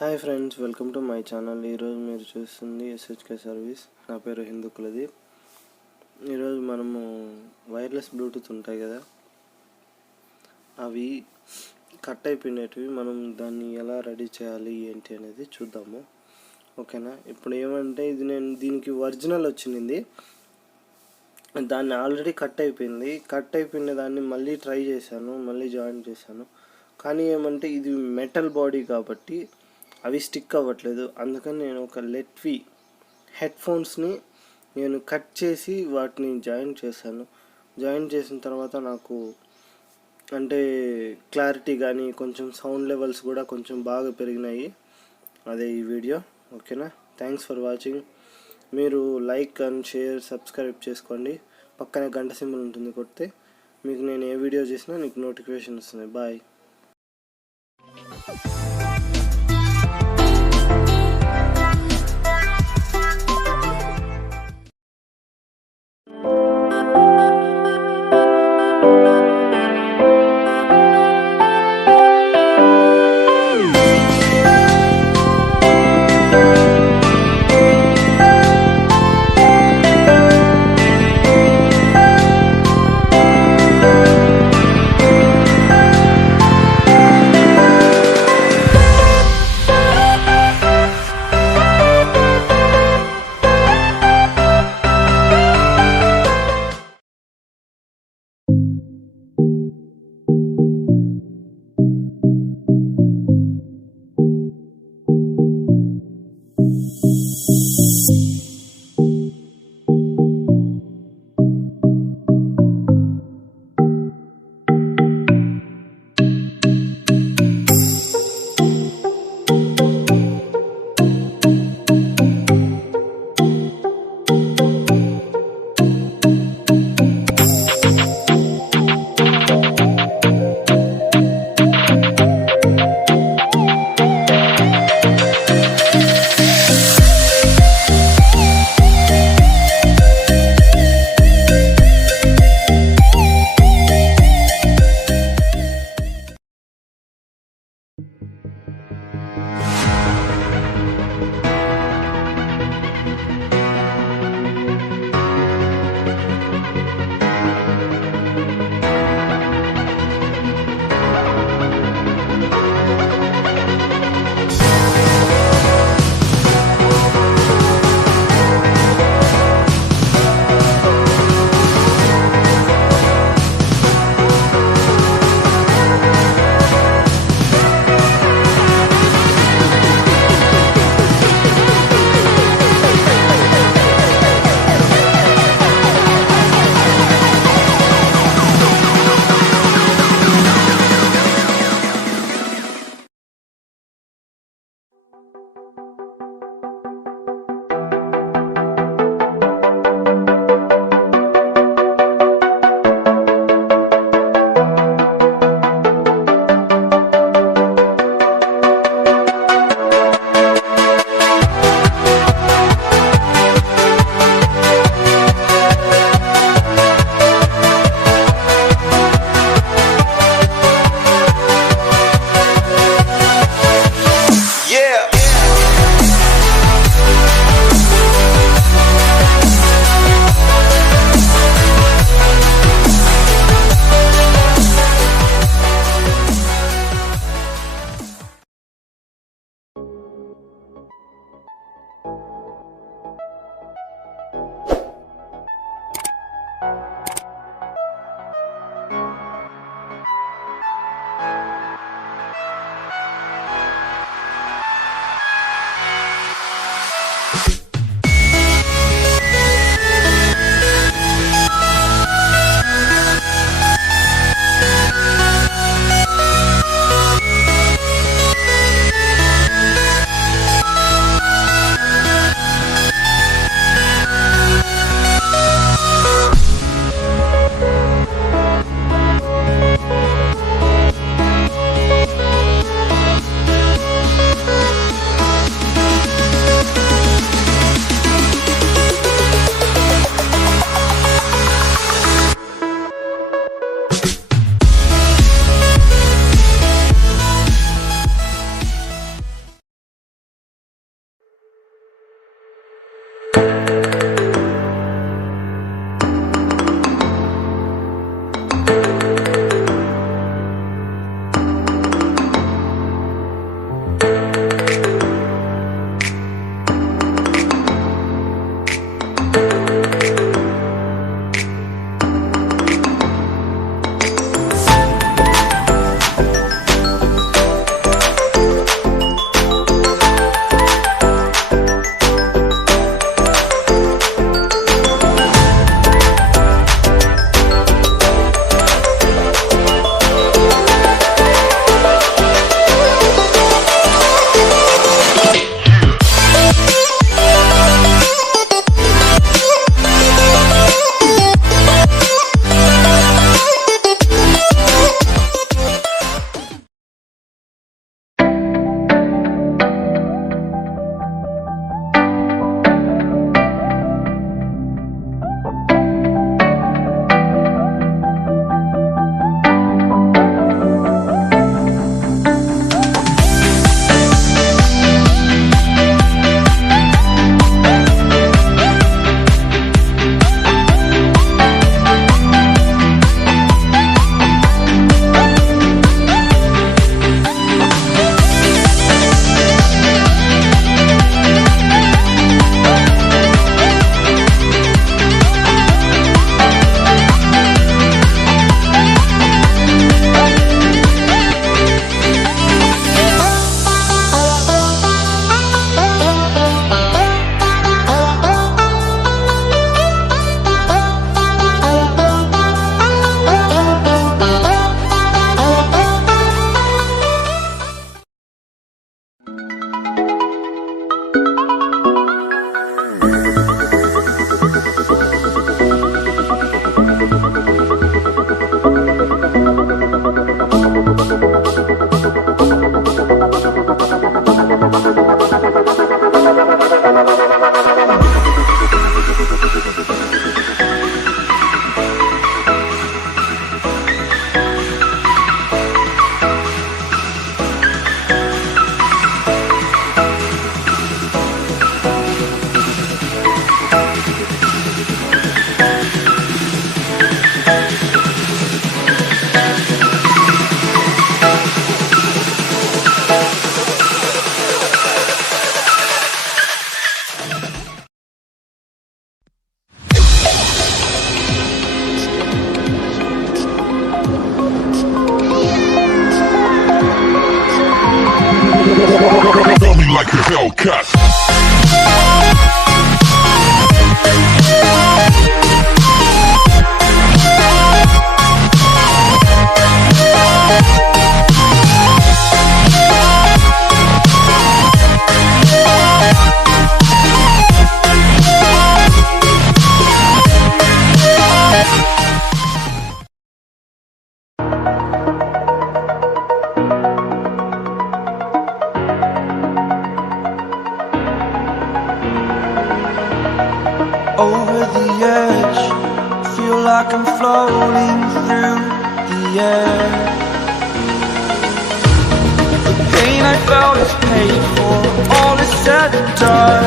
Hi friends, welcome to my channel. ఈరోజు మీరు చూస్తుంది ఎస్హెచ్కే సర్వీస్. నా పేరు హిందూ కులదీప్. ఈరోజు మనము వైర్లెస్ బ్లూటూత్ ఉంటాయి కదా, అవి కట్ అయిపోయినవి, మనం దాన్ని ఎలా రెడీ చేయాలి ఏంటి అనేది చూద్దాము. ఓకేనా? ఇప్పుడు ఏమంటే నేను దీనికి ఒరిజినల్ వచ్చింది, దాన్ని ఆల్రెడీ కట్ అయిపోయిన దాన్ని మళ్ళీ ట్రై చేశాను, మళ్ళీ జాయిన్ చేశాను. కానీ ఏమంటే ఇది మెటల్ బాడీ కాబట్టి అవి స్టిక్ అవ్వట్లేదు. అందుకని నేను ఒక లెట్వి హెడ్ఫోన్స్ని నేను కట్ చేసి వాటిని జాయిన్ చేశాను. జాయిన్ చేసిన తర్వాత నాకు అంటే క్లారిటీ కానీ కొంచెం సౌండ్ లెవెల్స్ కూడా కొంచెం బాగా పెరిగినాయి. అదే ఈ వీడియో. ఓకేనా? Thanks for watching. మీరు లైక్ అండ్ షేర్, సబ్స్క్రైబ్ చేసుకోండి. పక్కనే గంట సింబల్ ఉంటుంది, కొడితే మీకు నేను ఏ వీడియో చేసినా నీకు నోటిఫికేషన్ వస్తుంది. Bye. like a Hellcat. Over the edge, feel like I'm floating through the air. The pain I felt is paid for, all is said and done.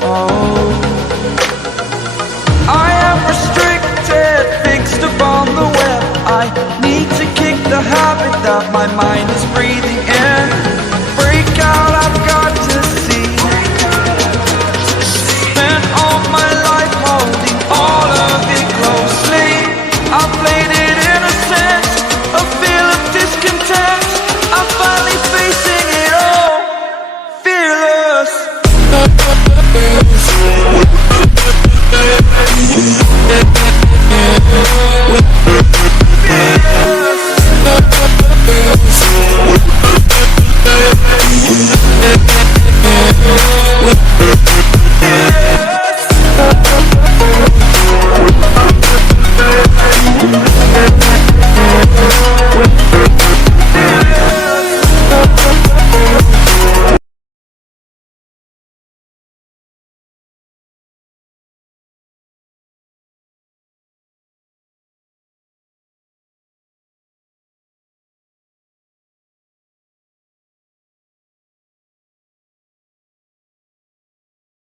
Oh, I am restricted, fixed upon the web. I need to kick the habit that my mind is breathing in. Break out, I've got to see. Spent all my life holding all of it closely. I played it innocent, a feel of discontent. I'm finally facing it all, fearless. Fearless.